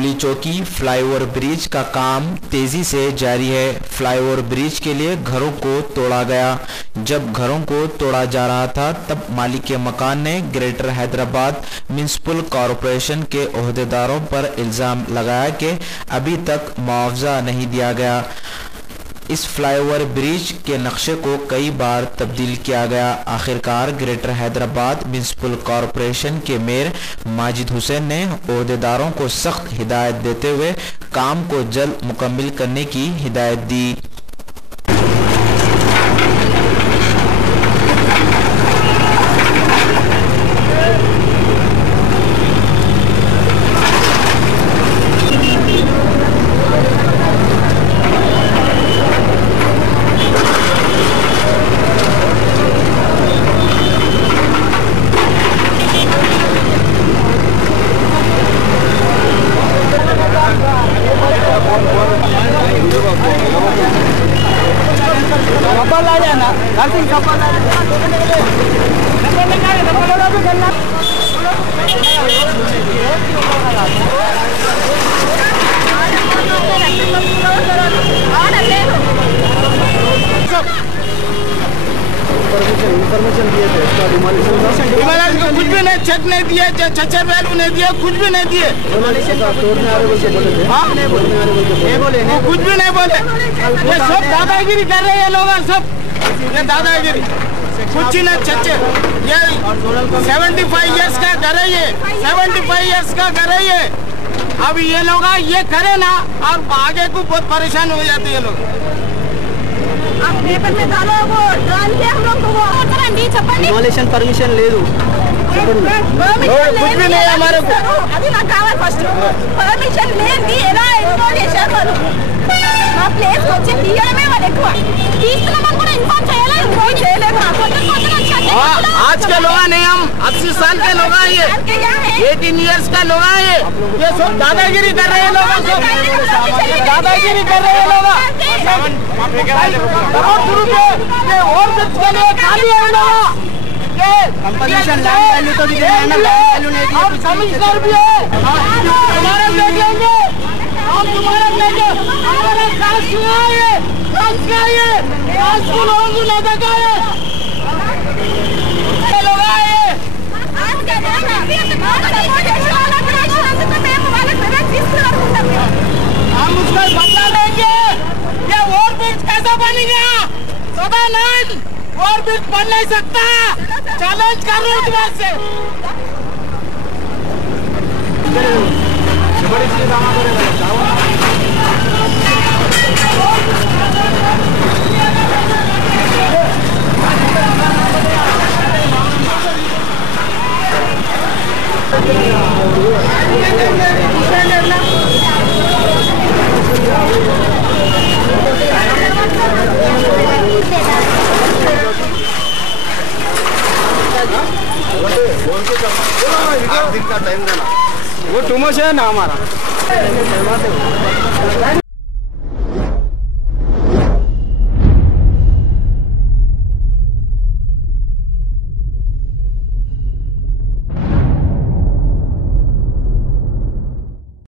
टोली चौकी flyover bridge का काम तेजी से जारी है। फ्लाईओवर ब्रिज के लिए घरों को तोड़ा गया। जब घरों को तोड़ा जा रहा था तब मालिक मकान ने ग्रेटर हैदराबाद म्युनिसिपल कॉरपोरेशन के ओहदेदारों पर इल्जाम लगाया कि अभी तक मुआवजा नहीं दिया गया। इस फ्लाईओवर ब्रिज के नक्शे को कई बार तब्दील किया गया। आखिरकार ग्रेटर हैदराबाद म्युनिसिपल कॉरपोरेशन के मेयर माजिद हुसैन ने ओहदेदारों को सख्त हिदायत देते हुए काम को जल्द मुकम्मल करने की हिदायत दी। कुछ भी नहीं, चेक नहीं दिए, छच्चर वैल्यू नहीं दिए, कुछ भी नहीं दिए, कुछ भी नहीं बोले। ये सब दादागिरी कर रहे हैं लोग, सब ये दादागिरी कुछ ही नहीं। छच्चे ये 75 इयर्स का घर है, ये 75 इयर्स का घर है ये। अब ये लोग ये करे ना, और आगे को बहुत परेशान हो जाते हैं लोग। पेपर में डालो वो डाल के हम लोग को वो करेंगे छप्पन डिमोलिशन परमिशन ले दो। कुछ भी नहीं हमारे को अभी ना कावर फर्स्ट परमिशन ले दी है ना इन्फॉर्मेशन वालों మా ప్లేస్ వచ్చి తీయడమే వాళ్ళు ఎక్కువ తీస్తున్నామని కూడా ఇన్ఫార్మ్ చేయాలి कोई చేయలేదు आज के लोग नहीं, हम 80 साल के लोग हैं, ये 18 इयर्स का लोग हैं, ये सब दादागिरी कर रहे हैं लोग, दादागिरी कर रहे हैं लोग। और के लिए खाली है लोग, कंपटीशन लैंड वैल्यू तो दिया है ना, लैंड वैल्यू नहीं दिया। हम कमिश्नर भी है, तुम्हारे देखेंगे, हम तुम्हारे देखेंगे, हमारा काश सुनाइए, काश सुनाइए, काश को लोगों को नहीं दिखाए, ये लोग आए। हम उसका बदला लेंगे। ये ओवर ब्रिज कैसा बनेगा? सदा नहीं, ओवर ब्रिज बन नहीं सकता। चैलेंज कर रहे हो तुम्हारे से। दिन का टाइम देना, वो टू मच है ना हमारा।